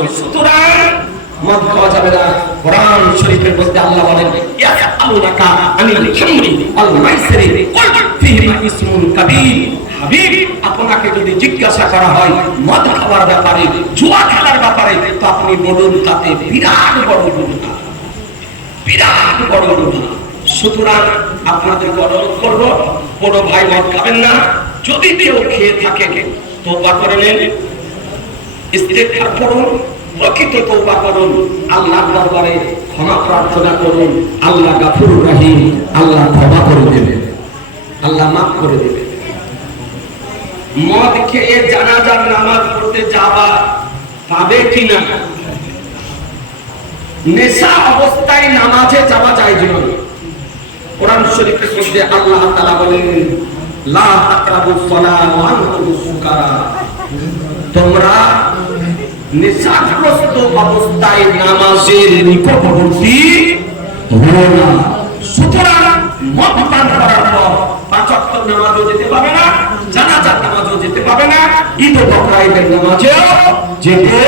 অবশ্যই সুতরাং মদ খাওয়া যাবে না। কোরআন শরীফের মধ্যে আল্লাহ বলেন ইয়াসআলুনাকা আনিল খামরি ওয়াল মাইসিরি কুল ইসমুন কাবীর। হাবিব, আপনাকে যদি জিজ্ঞাসা করা হয়, মদ খাওয়ার ব্যাপারে, জুয়া খেলার ব্যাপারে, তো আপনি বলুন, তাতে বিরাট বড় গুনাহ বিরাট বড় গুনাহ সুতরাং আপনাদের অনুরোধ করব বড় ভাই মদ খাবেন না। যদি কেউ খেয়ে থাকে তোবা করে নেন। নেশা অবস্থায় নামাজে যাওয়া যায় জীবন কোরআন শরীফের মধ্যে আল্লাহ বলেন লা তাকরাবুস সুকারা। তোমরা নেশাগ্রস্ত অবস্থায় নামাজের নিকটবর্তী হও না। সুতরাং মদ পান করার পর পাঁচ ওয়াক্ত নামাজও যেতে পাবে না জানাজার নামাজও যেতে পাবে না ঈদ ও বকরা ঈদের নামাজেও যেতে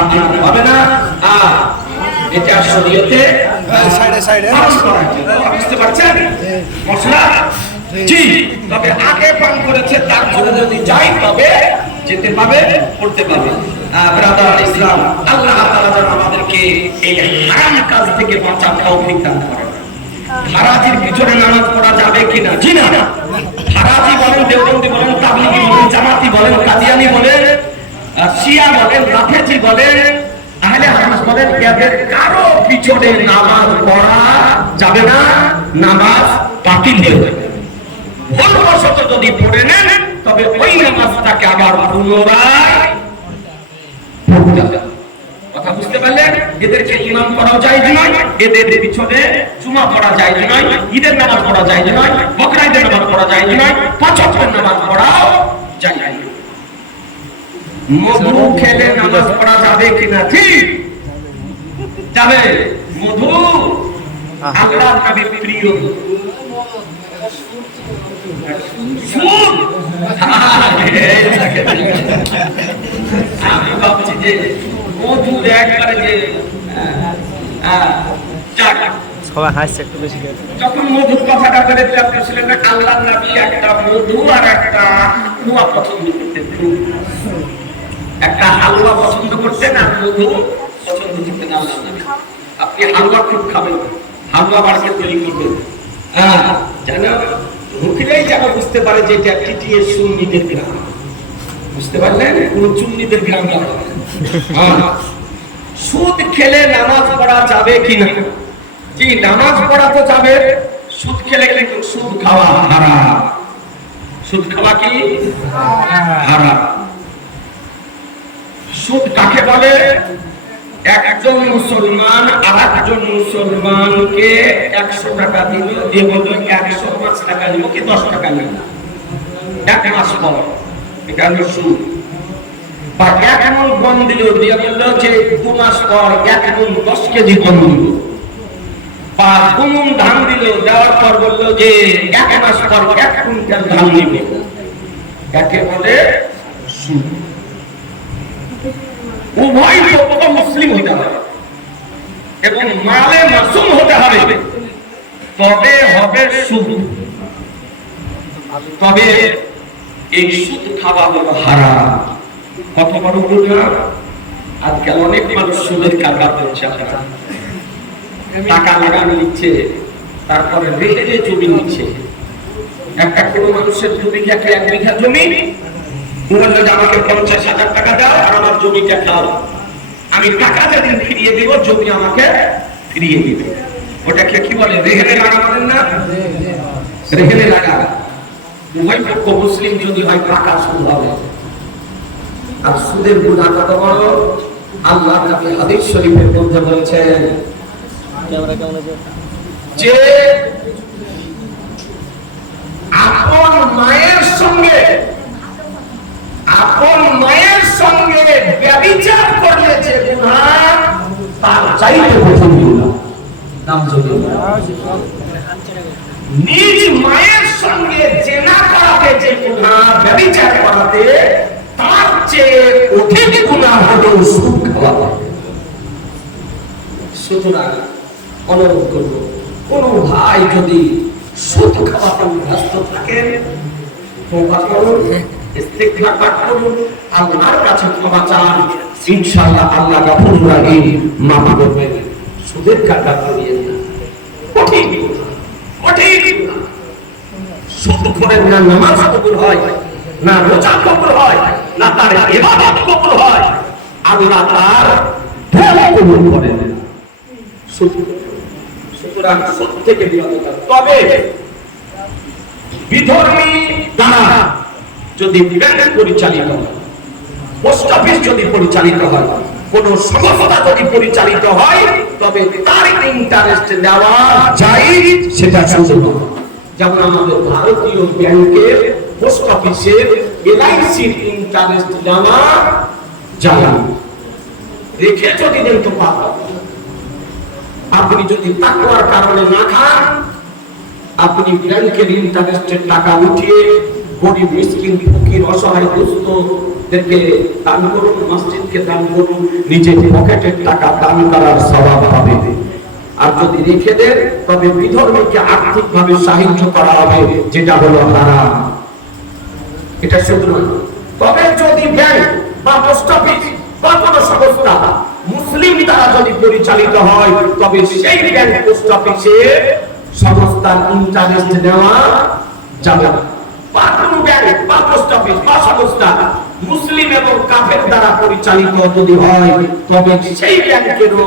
আপনার পাবে না। আর এটা শরীয়তে সাইডে সাইডে। পালন বুঝতে পারছেন? মশলা? জি তবে আগে পান করেছে তারপরে যদি যাই তবে যেতে পাবে পড়তে পাবে ইসলাম, আল্লাহ আমাদেরকে এই হারাম কাজ থেকে পিছনে নামাজ পড়া যাবে কিনা? জি না। বলেন বলেন, তাবলিগি বলেন, জামাতি বলেন, কাদিয়ানি বলেন শিয়া বলেন, রাফেজি বলেন, আহলে বলেন কারও পিছনে নামাজ পড়া যাবে না, নামাজ বাতিল হয়ে যাবে। ভুলবশত যদি পড়ে নেন তবে ওই নামাজটাকে আবার পুনরায় পড়তে কথা বুঝতে পারলেন? এদেরকে ইমাম করা যায় নয় এদের পিছনে জুমা পড়া যায় নয় ঈদের নামাজ পড়া যায় নয় বকরা ঈদের নামাজ পড়া যায় নয় পাঁচ নামাজ পড়াও যায় না মধু খেলে নামাজ পড়া যাবে কিনা? ঠিক যাবে। মধু আল্লাহ নবীর প্রিয়। আমি ভাবছি যে মধুর একবারে যে সবাই হাসছে একটু বেশি যখন মধুর কথাটা বলে দিলাম ছিলেন আল্লাহ নবী একটা মধু আর একটা পছন্দ করতেন। একটা হালুয়া পছন্দ করতেন আর মধু পছন্দ করতেন আল্লাহ নবী। আপনি হালুয়া খুব খাবেন। হালুয়া বাড়িতে তৈরি করবেন। হ্যাঁ যেন হুকিরাই যেন বুঝতে পারে যে এটা টিটিএ সুন্নিদের গ্রাম। বুঝতে পারলেন? কোন চুন্নিদের গ্রাম না। হ্যাঁ। সুদ খেলে নামাজ পড়া যাবে কিনা জি নামাজ পড়া তো যাবে, সুদ খেলে কিন্তু সুদ খাওয়া হারাম। সুদ খাওয়া কি? হারাম। সুদ কাকে বলে? একজন মুসলমান আর একজন মুসলমানকে একশো টাকা দিল দিয়ে পাঁচ টাকা নিল কি দশ টাকা নিল এক মাস পর, এটা হলো সুদ। বা এক গম দিল, দিয়ে যে দু মাস পর এক দশ কেজি গম দিল। বা ধান দিল, দেওয়ার পর যে এক মাস পর এক কুইন্টাল ধান নিবে। একে বলে উভয় পক্ষ মুসলিম হতে হবে এবং মালে মাসুম হতে হবে। তবে হবে সুদ। তবে এই সুদ খাওয়া হলো হারাম। কত বড় গুণা আজকাল অনেক মানুষ সুদের কারবার করছে টাকা লাগানো নিচ্ছে, তারপরে রেখে জমি নিচ্ছে। একটা কোনো মানুষের জমি কি এক বিঘা জমি? যে আমাকে পঞ্চাশ হাজার টাকা দাও আর আমার জমিটা খাও। আমি টাকা যেদিন ফিরিয়ে দিব, জমি আমাকে ফিরিয়ে দিবে। ওটাকে কি বলে? রেহেনে লাগা বলেন না? রেহেনে লাগা উভয় পক্ষ মুসলিম যদি হয় টাকা সুদ হবে। আর সুদের গুণা কত বড়? আল্লাহ নবী হাদিস শরীফের মধ্যে বলেছেন, যে আপন মায়ের সঙ্গে, আপন মায়ের সঙ্গে ব্যভিচার করলে যে গুনাহ তার চাইতে প্রথম গুনাহ নাম যদি নিজ মায়ের সঙ্গে জেনা করাতে যে গুনাহ ব্যভিচার করাতে, তার চেয়ে হলো সুদ খাওয়া। সুতরাং অনুরোধ করব, কোনো ভাই যদি সুদ খাওয়াতে ব্যস্ত থাকেন তওবা করুন, ইস্তিগফার পাঠ করুন, আল্লাহর কাছে ক্ষমা চান, ইনশাআল্লাহ আল্লাহ গাফুরুর রহিম মাফ করবেন। সুদের কাটা করিয়েন না কঠিন কঠিন সুদ করেন না নামাজ কবুল হয়, না রোজা কবুল হয়, না তার ইবাদত কবুল হয়, আল্লাহ তার দোয়া কবুল করেন সুতরাং সুদ থেকে বিরত তবে বিধর্মী দ্বারা যদি ব্যাংক পরিচালিত হয়, পোস্ট অফিস যদি পরিচালিত হয়, কোন সংস্থা যদি পরিচালিত হয়, তবে তার ইন্টারেস্ট দেওয়া যায় সেটা শুধু নয়। যেমন আমাদের ভারতীয় ব্যাংকের পোস্ট অফিসের এলআইসির ইন্টারেস্ট দেওয়া যায় রেখে যদি দেন তো আপনি যদি তাকওয়ার কারণে না খান, আপনি ব্যাংকের ইন্টারেস্টের টাকা উঠিয়ে গরিব, মিসকিন, ফকির, অসহায় দুস্থদেরকে দান করুন, মসজিদকে দান করুন, নিজের পকেটের টাকা দান করার স্বভাব পাবে আর যদি রেখে দেন, তবে বিধর্মীকে আর্থিকভাবে সাহায্য করা হবে, যেটা হলো হারাম এটা শুধু তবে যদি ব্যাংক বা পোস্ট অফিস বা কোনো সংস্থা মুসলিম দ্বারা যদি পরিচালিত হয়, তবে সেই ব্যাংক পোস্ট অফিসে সংস্থার ইন্টারেস্ট নেওয়া যাবে না। বা কোনো ব্যাংক বা পোস্ট অফিস বা সংস্থা মুসলিম এবং কাফের দ্বারা পরিচালিত যদি হয়, তবে সেই ব্যাংকেরও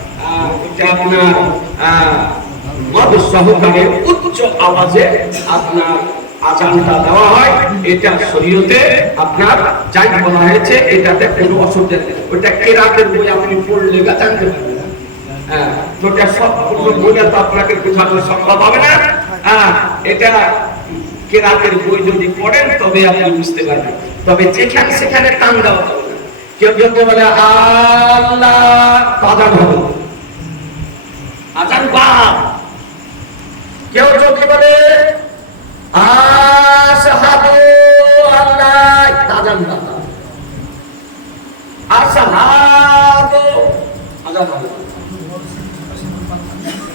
আপনার সহকারে উচ্চ আওয়াজে আপনার দেওয়া হয়। এটা আপনার যাই বলা হয়েছে, এটাতে কোনো অসুবিধা নেই। কেরাতের বই আপনি পড়লে পারবেন। হ্যাঁ হ্যাঁ এটা বই যদি পড়েন, তবে বুঝতে তবে যেখানে সেখানে টান দেওয়া কেউ যদি বলে, আল্লাহ আজান বাপ। কেউ যদি বলে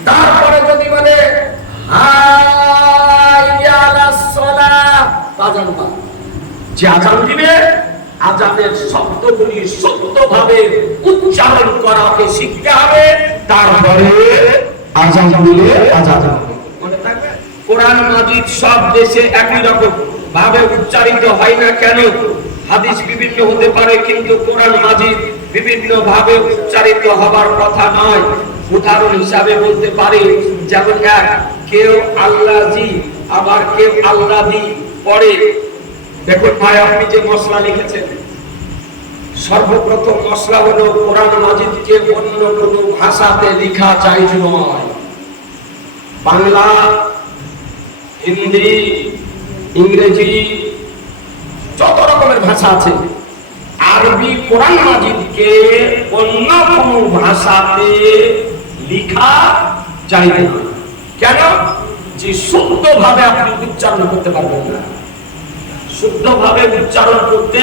তারপরে যদি বলে যে আজান দিবে, আজানের শব্দগুলি সত্যভাবে উচ্চারণ করাকে শিখতে হবে। তারপরে আজান দিলে আজান কোরআন, মাজিদ সব দেশে একই রকম। ভাবে উচ্চারিত হয় না কেন? হাদিস বিভিন্ন হতে পারে, কিন্তু কোরআন, মাজিদ বিভিন্ন ভাবে উচ্চারিত হবার কথা নয়। উদাহরণ হিসাবে বলতে পারি, যেমন এক, কেউ আল্লাহ জি আবার কেউ আল্লাহ দি পড়ে। দেখুন ভাই, আপনি যে মশলা লিখেছেন, সর্বপ্রথম মশলা হলো কোরআন, মাজিদকে অন্য কোনো ভাষাতে লেখা জায়েজ নয়। বাংলা, হিন্দি, ইংরেজি, যত রকমের ভাষা আছে, আরবি, কোরআন, মাজিদকে অন্য কোনো ভাষাতে লেখা যায় না। কেন? যে শুদ্ধভাবে আপনি উচ্চারণ করতে পারবেন না। শুদ্ধভাবে উচ্চারণ করতে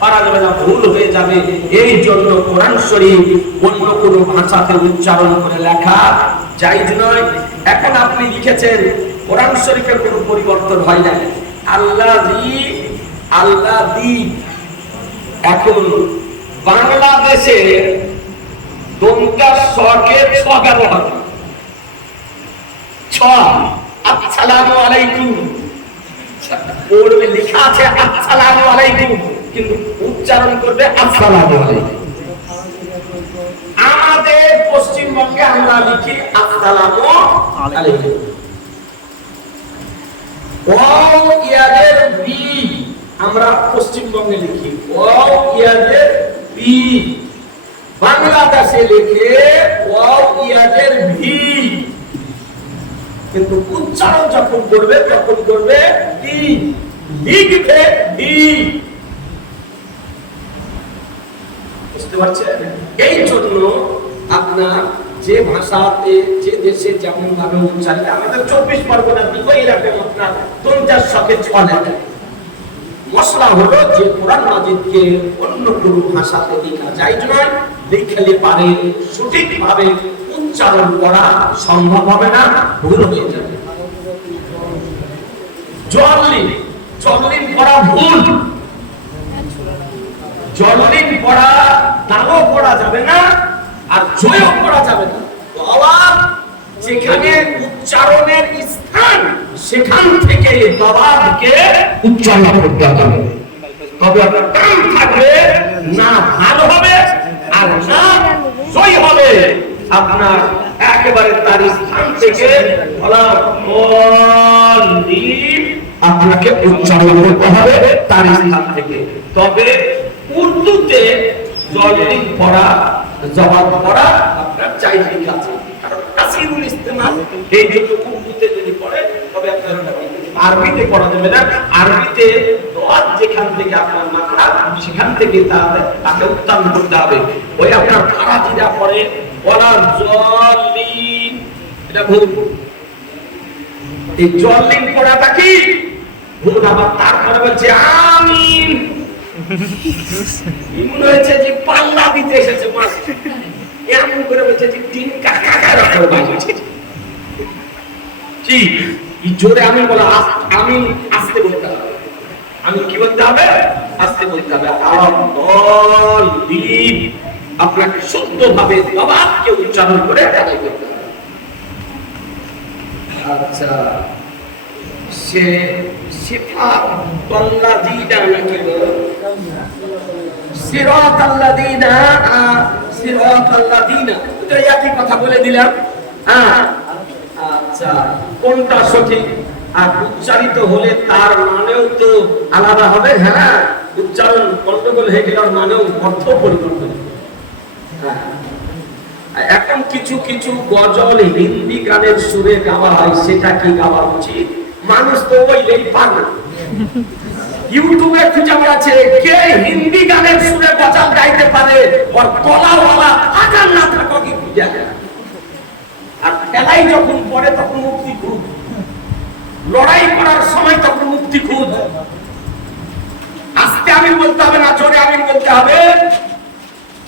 পারা যাবে না, ভুল হয়ে যাবে। এই জন্য কোরআন শরীফ অন্য কোনো ভাষাতে উচ্চারণ করে লেখা জায়েজ নয়। এখন আপনি লিখেছেন, কোরআন শরীফের কোনো পরিবর্তন হয় না আল্লাহ আল্লাহ এখন বাংলাদেশে দমকা ছ আছে কিন্তু উচ্চারণ করবে, আসসালামু আলাইকুম। পশ্চিমবঙ্গে আমরা লিখি আসসালামু আমরা পশ্চিমবঙ্গে লিখি ওয়াও ইয়াদের বি। বাংলাদেশে লিখে ওয়াও ইয়াদের ভি। কিন্তু উচ্চারণ যখন করবে, তখন করবে ই লিখবে ই বুঝতে পারছেন? এই জন্য আপনার যে ভাষাতে, যে দেশে যেমন ভাবে উচ্চারিত, আমাদের চব্বিশ পরগনার দিকে এরকম আপনার পঞ্চাশ শখে চলে মশলা হলো যে কোরআন মাজিদকে অন্য কোনো ভাষাতে লেখা যায় নয়, লিখলে পারে, সঠিকভাবে উচ্চারণ করা সম্ভব হবে না, ভুল হয়ে যাবে। জলিন জলিন করা ভুল। জলিন পড়া দাগও পড়া যাবে না আর জয়ও পড়া যাবে না। যেখানে উচ্চারণের স্থান, সেখান থেকে উচ্চারণ করতে হবে। তবে আপনার থাকবে না ভালো হবে আর না জয় হবে। আপনার একেবারে তার স্থান থেকে আপনাকে উচ্চারণ করতে হবে তার স্থান থেকে। তবে উর্দুতে পড়া জবাব পড়া আপনার কাসিরুল ইস্তেমাল এই উর্দুতে যদি পড়ে, তবে আপনার আরবিতে পড়া যাবে না। আরবিতে যেখান থেকে আপনার মাথা সেখান থেকে তার, তাকে উত্তান করতে হবে। ওই আপনার ফারাজিরা পড়ে বলা জলিন এটা ভুল। এই জলিন পড়াটা কি? ভুল, আবার তারপরে বলছে যে পাল্লা দিতে এসেছে মাছ এমন করে বলছে যে কাকা কাকা জোরে আমি আমি আসতে বলতে হবে। আমি কি বলতে হবে? আসতে বলতে হবে। আমার আপনাকে উচ্চারণ করে আদায় করতে হবে। আচ্ছা সে আচ্ছা কোনটা সঠিক? আর উচ্চারিত হলে তার মানেও তো আলাদা হবে হ্যাঁ? উচ্চারণ গন্ডগোল হয়ে গেলে মানেও অর্থ পরিবর্তন হ্যাঁ। এখন কিছু কিছু গজল হিন্দি গানের সুরে গাওয়া হয়, সেটা কি গাওয়া উচিত? মানুষ তো ওইলেই পারে ইউটিউবে খুঁজে আছে, কে হিন্দি গানের সুরে গজল গাইতে পারে, ওর গলাওয়ালা আগার না থাকো কি খুঁজে আর খেলাই যখন পড়ে তখন মুক্তি খুঁজ। লড়াই করার সময় তখন মুক্তি খুঁজ। আস্তে আমি বলতে হবে না, জোরে আমি বলতে হবে।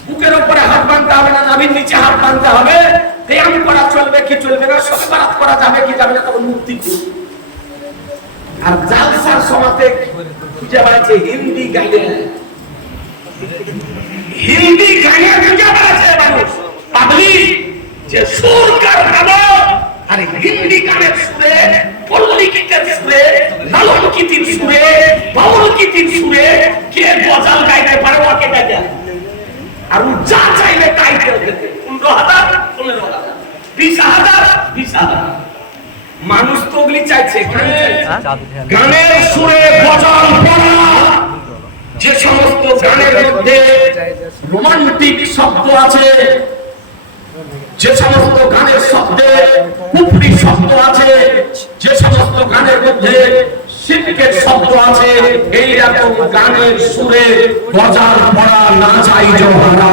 বুকের উপরে হাত বাঁধতে হবে না, নাভির নিচে হাত বাঁধতে হবে। ব্যায়াম করা চলবে কি চলবে না সকালাত করা যাবে কি যাবে না, তখন মুক্তি খুঁজ। আর জালসার সমাতে খুঁজে বেড়াচ্ছে হিন্দি গানে হিন্দি গানে খুঁজে বেড়াচ্ছে মানুষ। পাগলি, যে সুর কার ভালো আর হিন্দি গানের সুরে পল্লী গীতের সুরে লালন গীতির সুরে বাউল গীতির সুরে, কে গজাল গাইতে পারে ওকে দেখে আর যা চাইলে তাই করতে পনেরো হাজার পনেরো হাজার। বিশ হাজার বিশ হাজার। মানুষ তো ওগুলি চাইছে গানের সুরে গজল পড়া। যে সমস্ত গানের মধ্যে রোমান্টিক শব্দ আছে যে সমস্ত গানের শব্দে কুফরি শব্দ আছে যে সমস্ত গানের মধ্যে শিল্পের শব্দ আছে এই রকম গানের সুরে গজাল পড়া না চাই জোহারা।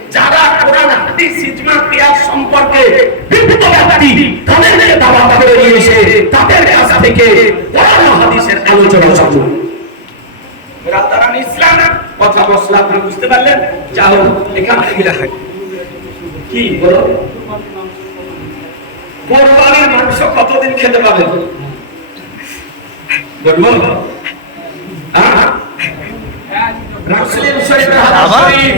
যারা কোরআন হাদিস ইজমা কিয়াস সম্পর্কে বিপুল ব্যক্তি তাদেরকে দাওয়াত করে নিয়ে তাদের কাছ থেকে কোরআন হাদিসের আলোচনা শুনুন। ইসলাম কথা মশলা আপনি বুঝতে পারলেন? যাও এখান থেকে দেখা কি বলো? কোরবানির মাংস কতদিন খেতে পাবেন বলব? হ্যাঁ? মুসলিম শরীফের হাদিস শরীফ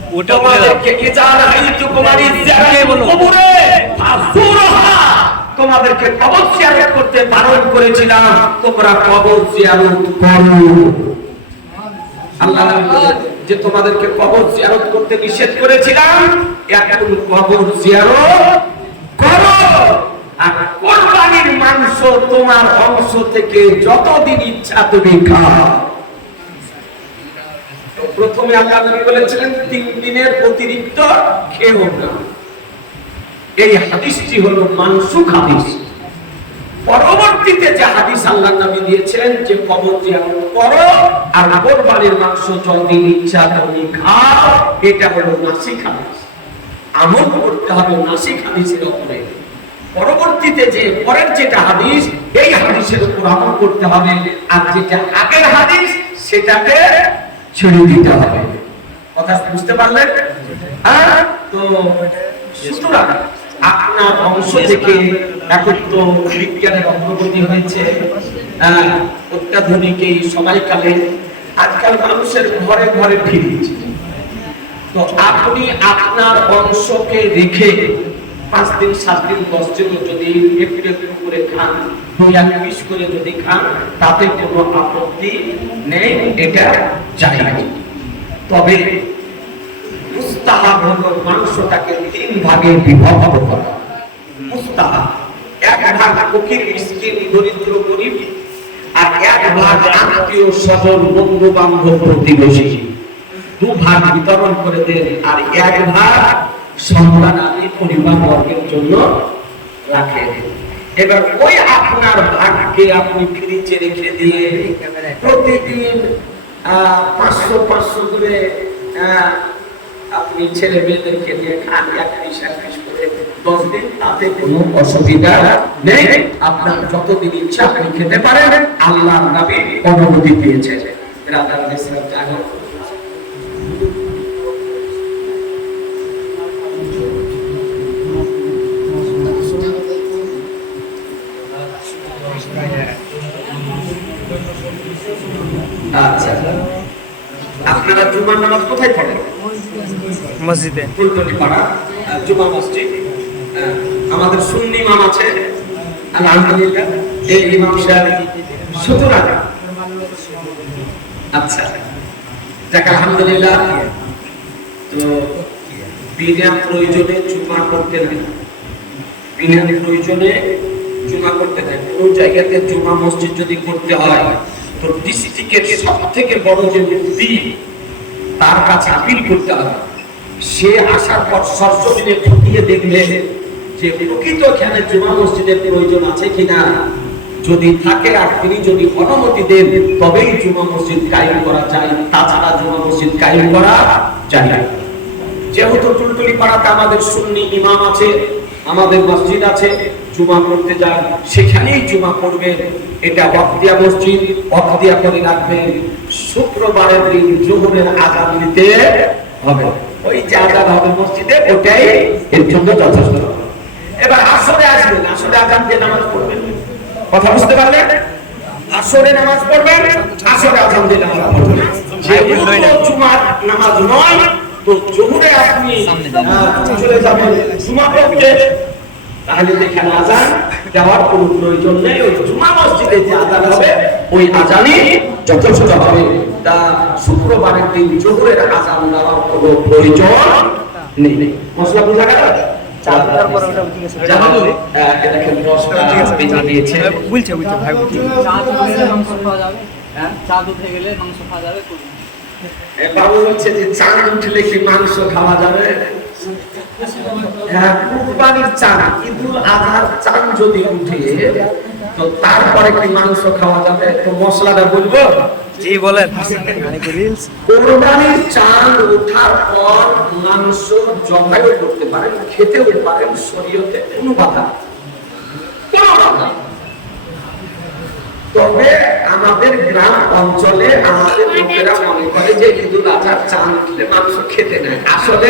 ওটা বলে দাও। তোমাদেরকে। কবরে? জিয়ারত করতে বারণ করেছিলাম। তোমরা কবর জিয়ারত করো। আল্লাহ যে তোমাদেরকে কবর জিয়ারত করতে নিষেধ করেছিলাম এখন কবর জিয়ারত করো। আর কোরবানির মাংস তোমার অংশ থেকে যতদিন ইচ্ছা তুমি খাও। প্রথমে আল্লাহ নবী বলেছিলেন, তিন দিনের অতিরিক্ত খেও না। এই হাদিসটি হলো মানসুখ হাদিস। পরবর্তীতে যে হাদিস আল্লাহ নবী দিয়েছেন যে কবর জিয়ারত করো আর কোরবানির মাংস যতদিন ইচ্ছা তুমি খাও এটা হলো নাসিক হাদিস। আমল করতে হবে নাসিক হাদিসের উপরে। পরবর্তীতে যে পরের যেটা হাদিস, এই হাদিসের উপর আমল করতে হবে। আর যেটা আগের হাদিস, সেটাকে ছেড়ে দিতে হবে। কথা বুঝতে পারলেন? তো সুতরাং আপনার অংশ থেকে এখন তো বিজ্ঞানের অগ্রগতি হয়েছে হ্যাঁ, অত্যাধুনিক এই সময়কালে। আজকাল মানুষের ঘরে ঘরে ফিরিজ তো আপনি আপনার অংশকে রেখে পাঁচ দিন সাত দিন দশ দিন যদি একটু একটু করে খান দুই এক পিস করে যদি খান, তাতে কোনো আপত্তি নেই, এটা চাই তবে মাংসটাকে তিন ভাগে বিভক্ত করা। মুস্তাহাব, এক ভাগ ফকির, মিসকিন, দরিদ্র, গরিব, আর এক ভাগ আত্মীয় স্বজন বন্ধু বান্ধব প্রতিবেশী। দু ভাগ বিতরণ করে দেন, আর এক ভাগ সন্তান আদি পরিবার বর্গের জন্য রাখেন এবার ওই আপনার ভাগকে আপনি ফ্রিজে রেখে দিয়ে প্রতিদিন পাঁচশো পাঁচশো করে আপনি ছেলে মেয়েদেরকে নিয়ে খান করে দশ দিন, তাতে কোনো অসুবিধা নেই। আপনার যতদিন ইচ্ছা আপনি খেতে পারেন আল্লাহ নবী অনুমতি দিয়েছে রাধা ইসলাম জানো আপনারা জুমার নামাজ কোথায় পড়েন মসজিদে। ফুলতলি পাড়া জুমা মসজিদ। আমাদের সুন্নি ইমাম আছে আলহামদুলিল্লাহ এই ইমাম সাহেব সুতরাং আচ্ছা যাক আলহামদুলিল্লাহ। তো বিনা প্রয়োজনে জুমা করতে নাই। বিনা প্রয়োজনে জুমা করতে নাই। কোন জায়গাতে জুমা মসজিদ যদি করতে হয় তো ডিস্ট্রিক্টের সব থেকে বড় যে মুফতি তার কাছে আপিল করতে হবে। সে আসার পর সরজমিনে খতিয়ে দেখলে যে প্রকৃত এখানে জুমা মসজিদের প্রয়োজন আছে কিনা। যদি থাকে আর তিনি যদি অনুমতি দেন, তবেই জুমা মসজিদ কায়েম করা যায়। তাছাড়া জুমা মসজিদ কায়েম করা যায় না। যেহেতু টুলটুলি পাড়াতে আমাদের সুন্নি ইমাম আছে, আমাদের মসজিদ আছে, জুমা পড়তে যান সেখানেই জুমা পড়বেন। এটা বক্তিয়া মসজিদ বক্তিয়া করে রাখবেন। শুক্রবারের দিন জোহরের আজান দিতে হবে। ওই যে আজান হবে মসজিদে ওটাই এর জন্য যথেষ্ট এবার আসরে আসবেন আসরে আজান দিয়ে নামাজ পড়বেন। কথা বুঝতে পারলেন? আসরে নামাজ পড়বেন আসরে আজান দিয়ে নামাজ পড়বেন। যেহেতু জুমার নামাজ নয় তো জোহরে আপনি চলে যাবেন জুমা পড়তে। তাহলে আজান দেওয়ার কোনো প্রয়োজন নেই। ওই জুমা মসজিদে যে আজান হবে ওই আজানই যথেষ্ট হবে। তা শুক্রবারের দিন জোহরের আজান দেওয়ার কোনো প্রয়োজন নেই। মশলা বোঝা গেল তারপর ওটা ঠিক আছে জানো আহ, এটা খেলে দশটা বেজে দিয়েছে। বলছে বলছে ভাই বলছে চা দুধ হলে মাংস খাওয়া যাবে। হ্যাঁ? চা দুধ গেলে মাংস খাওয়া যাবে বাবু বলছে যে চাঁদ উঠলে কি মাংস খাওয়া যাবে? হ্যাঁ কুরবানির চাঁদ ঈদুল আজহার চাঁদ যদি উঠে তো তারপরে কি মাংস খাওয়া যাবে? তো মশলাটা বলব? জি বলেন। কোরবানির চাঁদ ওঠার পর মাংস জবাইও করতে পারেন খেতেও পারেন শরীয়তে কোনো বাধা কোনো বাধা তবে আমাদের গ্রাম অঞ্চলে আমাদের লোকেরা মনে করে যে ঈদুল আজহার চাঁদ উঠলে মাংস খেতে নেয়। আসলে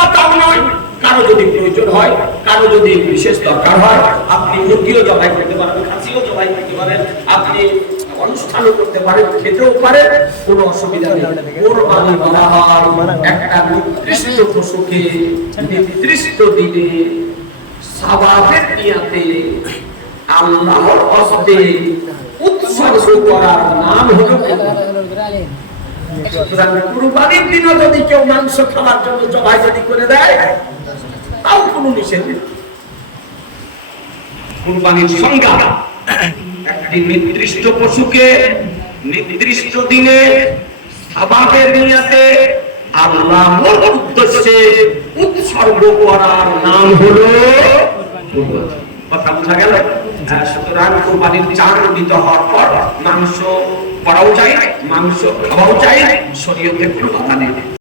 কারও যদি প্রয়োজন হয়, কারও যদি বিশেষ দরকার হয়, আপনি মুরগিও জবাই করতে পারেন খাসিও জবাই করতে পারেন, আপনি অনুষ্ঠানও করতে পারেন, খেতেও পারেন, কোনো অসুবিধা নেই। হয়, একটা পশুকে দিনে নিয়াতে আল্লাহর উৎসর্গ করার নাম হলো কুরবানির দিনও যদি কেউ মাংস খাওয়ার জন্য জবাই যদি করে দেয় তাও কোনো নিষেধ নেই। কুরবানির সংজ্ঞা একটি নির্দিষ্ট পশুকে নির্দিষ্ট দিনে সাবাবের নিয়াতে আল্লাহর উদ্দেশ্যে উৎসর্গ করার নাম হলো কথা বোঝা গেল? আহ, সুতরাং কোরবানির চাঁদ উদিত হওয়ার পর মাংস করাও চাই মাংস খাওয়াও চাই শরীয়তে কোনো বাধা নেই।